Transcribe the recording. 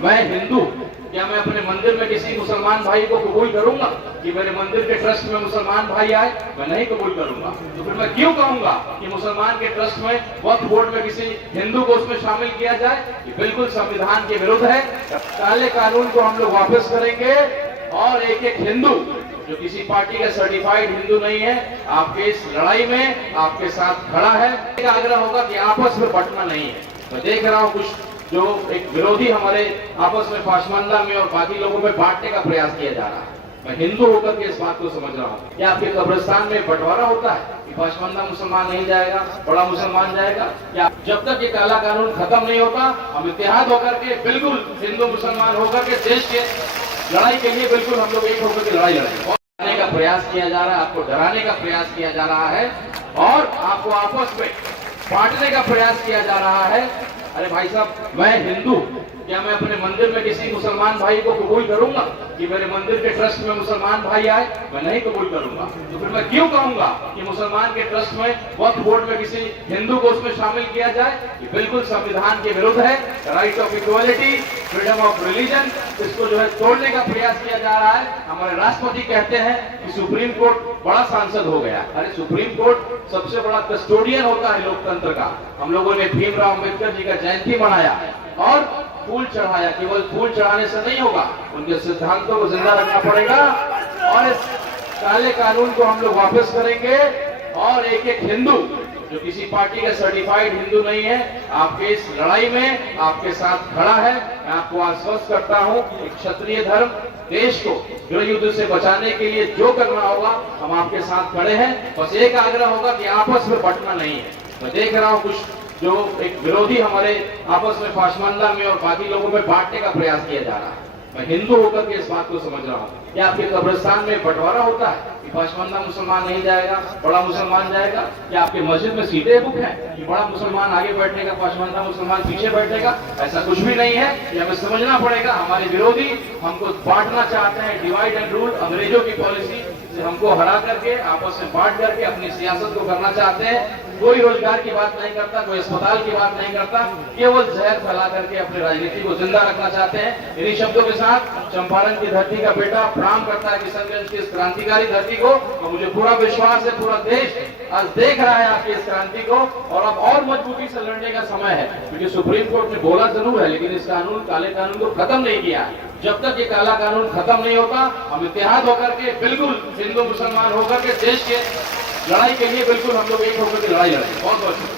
मैं हिंदू, क्या मैं अपने मंदिर में किसी मुसलमान भाई को कबूल करूंगा कि मेरे मंदिर के ट्रस्ट में मुसलमान भाई आए? मैं नहीं कबूल करूंगा। तो फिर मैं क्यों कहूंगा कि मुसलमान के ट्रस्ट में वक्फ बोर्ड में किसी हिंदू को उसमें शामिल किया जाए? ये बिल्कुल संविधान के विरुद्ध है। काले कानून को हम लोग वापस करेंगे और एक एक हिंदू जो किसी पार्टी का सर्टिफाइड हिंदू नहीं है, आपके इस लड़ाई में आपके साथ खड़ा है। आग्रह होगा कि आपस में बंटना नहीं है। मैं देख रहा हूं कुछ जो एक विरोधी हमारे आपस में पाशमंदा में और बाकी लोगों में बांटने का प्रयास किया जा रहा है। मैं हिंदू होकर के इस बात को समझ रहा हूँ। क्या आपके कब्रिस्तान में बंटवारा होता है कि पाशमंदा मुसलमान नहीं जाएगा, बड़ा मुसलमान जाएगा? या जब तक ये काला कानून खत्म नहीं होता, हम इत्तेहाद होकर के बिल्कुल हिंदू मुसलमान होकर के देश के लड़ाई के लिए बिल्कुल हम लोग एक होकर के लड़ाई लड़ेंगे। का प्रयास किया जा रहा है, आपको डराने का प्रयास किया जा रहा है और आपको आपस में बांटने का प्रयास किया जा रहा है। अरे भाई साहब, मैं हिंदू, क्या मैं अपने मंदिर में किसी मुसलमान भाई को कबूल करूंगा कि मेरे मंदिर के ट्रस्ट में मुसलमान भाई आए? मैं नहीं कबूल करूंगा। तो फिर मैं क्यों कहूंगा कि मुसलमान के ट्रस्ट में वक्फ बोर्ड में किसी हिंदू को उसमें शामिल किया जाए? ये बिल्कुल संविधान के विरुद्ध है। Right of equality, freedom of religion, इसको जो है तोड़ने का प्रयास किया जा रहा है। हमारे राष्ट्रपति कहते हैं कि सुप्रीम कोर्ट बड़ा सांसद हो गया। अरे सुप्रीम कोर्ट सबसे बड़ा कस्टोडियन होता है लोकतंत्र का। हम लोगों ने भीमराव अम्बेडकर जी का जयंती मनाया और फूल चढ़ाया। केवल फूल चढ़ाने से नहीं होगा, उनके सिद्धांतों को जिंदा रखना पड़ेगा और इस काले कानून को हम लोग वापस करेंगे और एक एक हिंदू जो किसी पार्टी का सर्टिफाइड हिंदू नहीं है, आपके इस लड़ाई में आपके साथ खड़ा है। मैं आपको आश्वस्त करता हूं, एक क्षत्रिय धर्म देश को गृह युद्ध से बचाने के लिए जो करना होगा हम आपके साथ खड़े हैं। बस एक आग्रह होगा कि आपस में बंटना नहीं है। मैं देख रहा हूं कुछ जो एक विरोधी हमारे आपस में पाशमंदा में और बाकी लोगों में बांटने का प्रयास किया जा रहा है। मैं हिंदू होकर के इस बात को समझ रहा हूँ। क्या आपके कब्रिस्तान में बंटवारा होता है कि पाशमंदा मुसलमान नहीं जाएगा, बड़ा मुसलमान जाएगा? क्या आपके मस्जिद में सीटें बुक है कि बड़ा मुसलमान आगे बैठेगा, पाशमंदा मुसलमान पीछे बैठेगा? ऐसा कुछ भी नहीं है। ये हमें समझना पड़ेगा। हमारे विरोधी हमको बांटना चाहते हैं, डिवाइड एंड रूल, अंग्रेजों की पॉलिसी से हमको हरा करके आपस में बांट करके अपनी सियासत को करना चाहते हैं। कोई रोजगार की बात नहीं करता, कोई अस्पताल की बात नहीं करता, केवल जहर फैला करके अपनी राजनीति को जिंदा रखना चाहते हैं। इन्हीं शब्दों के साथ चंपारण की धरती का बेटा प्रणाम करता है किशनगंज की इस क्रांतिकारी धरती को और मुझे पूरा विश्वास है पूरा देश आज देख रहा है आपकी इस क्रांति को और अब और मजबूती से लड़ने का समय है। क्योंकि सुप्रीम कोर्ट ने बोला जरूर है, लेकिन इस कानून काले कानून को खत्म नहीं किया है। जब तक ये काला कानून खत्म नहीं होता, हम इत्तेहाद होकर के बिल्कुल हिंदू मुसलमान होकर के देश के लड़ाई के लिए बिल्कुल हम लोग एक होकर के लड़ाई लड़ेंगे। बहुत बहुत